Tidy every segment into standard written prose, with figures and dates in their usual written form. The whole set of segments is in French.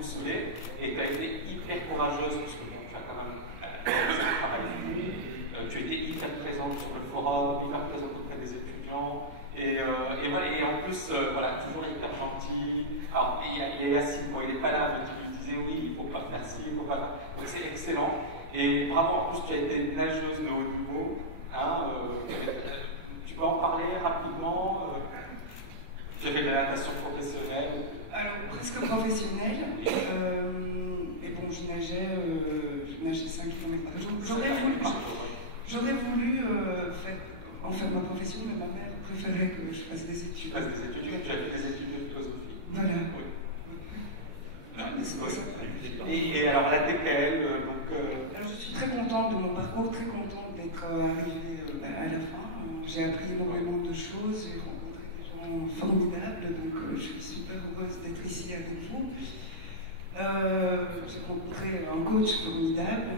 déboussolée, et tu as été hyper courageuse, parce que bon, tu as quand même travaillé. Tu as été hyper présente sur le forum, hyper présente auprès des étudiants, et en plus, voilà, toujours hyper gentil. Alors, il y a Yacine, bon, il n'est pas là, mais tu lui disais oui, il ne faut pas faire ci, il ne faut pas faire. Donc c'est excellent. Et bravo, en plus, tu as été nageuse de haut niveau. Hein, tu peux en parler rapidement Tu as fait de la natation professionnelle? Alors, presque professionnelle. Mais bon, je nageais 5 km. J'aurais voulu en faire ma profession, mais ma mère préférait que je fasse des études. Tu as fait des études de philosophie? Voilà. Oui. Et alors la DKL, donc... Alors, je suis très contente de mon parcours, très contente d'être arrivée à la fin. J'ai appris énormément de choses, j'ai rencontré des gens formidables, donc je suis super heureuse d'être ici avec vous. J'ai rencontré un coach formidable,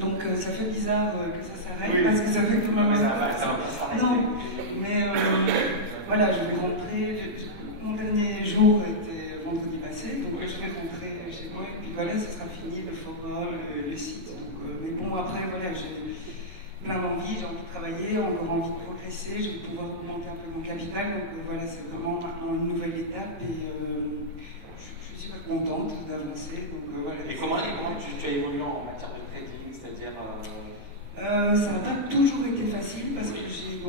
donc ça fait bizarre que ça s'arrête, oui, parce que ça fait comme un... Non, mais voilà, je vais rentrer, mon dernier jour était vendredi passé, donc je vais rentrer chez moi, et puis voilà, ce sera fini, le forum, le site. Donc, mais bon, après, voilà, j'ai plein d'envie, j'ai envie de travailler, encore envie de progresser, je vais pouvoir augmenter un peu mon capital, donc voilà, c'est vraiment maintenant une nouvelle étape, et je suis super contente d'avancer. Voilà. Et comment tu as évolué en matière de trading, c'est-à-dire ça n'a pas toujours été facile, parce que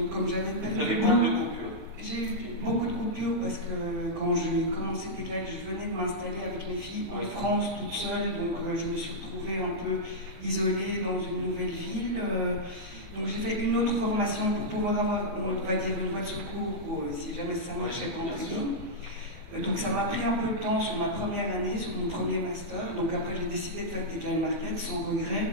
comme j'avais perdu beaucoup de coupures. J'ai eu beaucoup de coupures parce que quand j'ai commencé TKL, je venais de m'installer avec mes filles en France toute seule, donc je me suis retrouvée un peu isolée dans une nouvelle ville. Donc j'ai fait une autre formation pour pouvoir avoir, on va dire, une voie de secours si jamais ça marchait pas en trading. Donc ça m'a pris un peu de temps sur ma première année, sur mon premier master. Donc après j'ai décidé de faire TKL Market sans regret.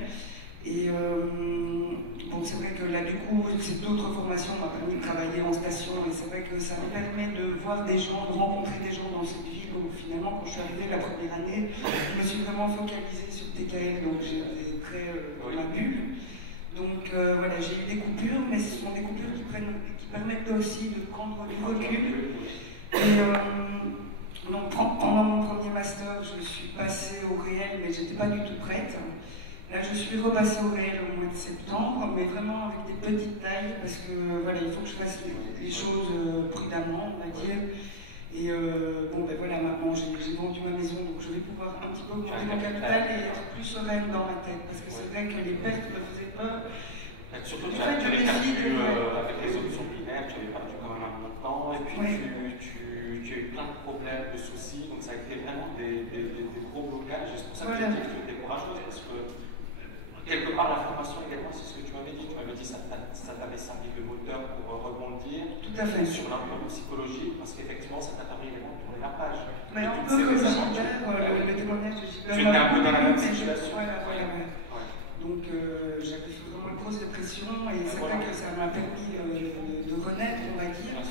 Et bon, c'est vrai que là, du coup, cette autre formation m'a permis de travailler en station, et c'est vrai que ça me permet de voir des gens, de rencontrer des gens dans cette ville où finalement, quand je suis arrivée la première année, je me suis vraiment focalisée sur TKL, donc j'étais très dans ma bulle. Donc voilà, j'ai eu des coupures, mais ce sont des coupures qui permettent aussi de prendre du recul. Et donc, pendant mon premier master, je suis passée au réel, mais j'étais pas du tout prête. Là, je suis repassée au réel au mois de septembre, mais vraiment avec des petites tailles, parce que voilà, il faut que je fasse les choses prudemment, on va dire. Et bon, ben voilà, maintenant j'ai vendu ma maison, donc je vais pouvoir un petit peu augmenter mon capital et être plus sereine dans ma tête, parce que c'est vrai que les pertes me faisaient peur. Surtout que tu avais perdu avec les options binaires, tu avais perdu quand même un montant, et puis tu as eu plein de problèmes, de soucis, donc ça a été vraiment des gros blocages. Et c'est pour ça que tu étais courageuse, parce que quelque part, la formation également, c'est ce que tu m'avais dit. Tu m'avais dit que ça t'avait servi de moteur pour rebondir. Tout à fait. Sur l'environnement psychologique, parce qu'effectivement, ça t'a permis également de tourner la page. Mais un peu comme Gilbert, le témoignage de Gilbert. Tu étais un peu dans la même situation. Voilà. Donc, j'avais fait vraiment une grosse dépression, et c'est vrai que ça m'a permis de renaître, on va dire.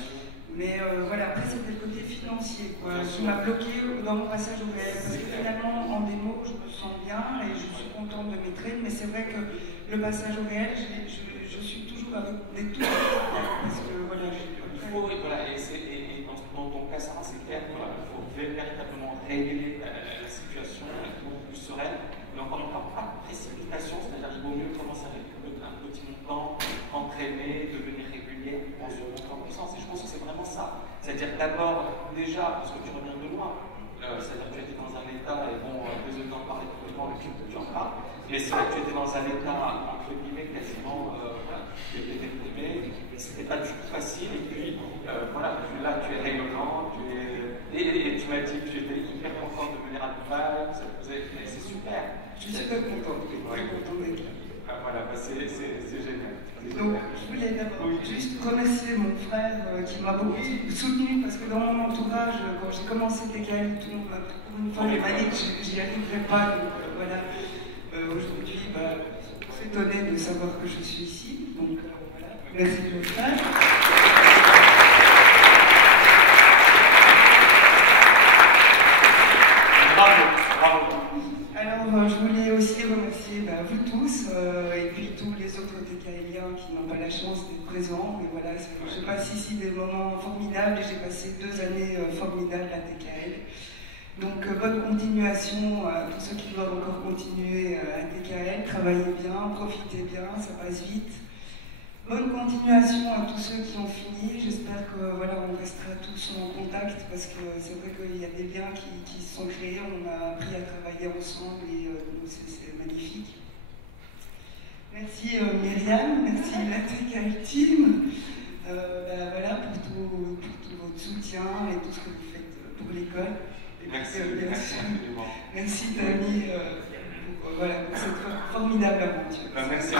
Mais voilà, après c'était le côté financier, quoi. Ça m'a bloqué dans mon passage au réel, parce que finalement, en démo, je me sens bien et je suis contente de mes trades, mais c'est vrai que le passage au réel, je suis toujours avec des tout parce que voilà, et dans ton cas, ça c'est clair, il faut véritablement régler la situation, être beaucoup plus sereine, mais encore une fois, pas de précipitation, c'est-à-dire qu'il vaut mieux commencer avec un petit montant, entraîner, devenir régulier, penser au montant en puissance, et je pense que c'est vraiment ça. C'est-à-dire d'abord, déjà, parce que tu reviens de loin, c'est-à-dire que tu étais dans un état, et bon, désolé d'en parler complètement, le film que tu en parles, mais c'est vrai que tu étais dans un état, entre guillemets, quasiment, tu étais déprimé, et c'était pas du tout facile, et puis, voilà, là, tu es rayonnant, et tu m'as dit que tu étais hyper content de venir à Dubaï, c'est super. Je suis super contente, très contente d'être là. Voilà, c'est génial. Donc, je voulais d'abord juste remercier mon frère qui m'a beaucoup soutenu, parce que dans mon entourage, quand j'ai commencé TKL, tout le monde m'a pris pour une folle et m'a dit que j'y arriverais pas. Donc voilà, aujourd'hui, je suis étonnée de savoir que je suis ici. Donc voilà, merci mon frère. Bravo. Alors, je voulais aussi remercier vous tous et puis tous les autres TKLiens qui n'ont pas la chance d'être présents. Et voilà, je passe ici des moments formidables, et j'ai passé 2 années formidables à TKL. Donc bonne continuation à tous ceux qui doivent encore continuer à TKL, travaillez bien, profitez bien, ça passe vite. Bonne continuation à tous ceux qui ont fini, j'espère que voilà, on restera tous en contact parce que c'est vrai qu'il y a des liens qui se sont créés, on a appris à travailler ensemble et c'est magnifique. Merci Myriam, merci la TKL Team voilà, pour tout votre soutien et tout ce que vous faites pour l'école. Merci Tami pour cette formidable aventure. Merci.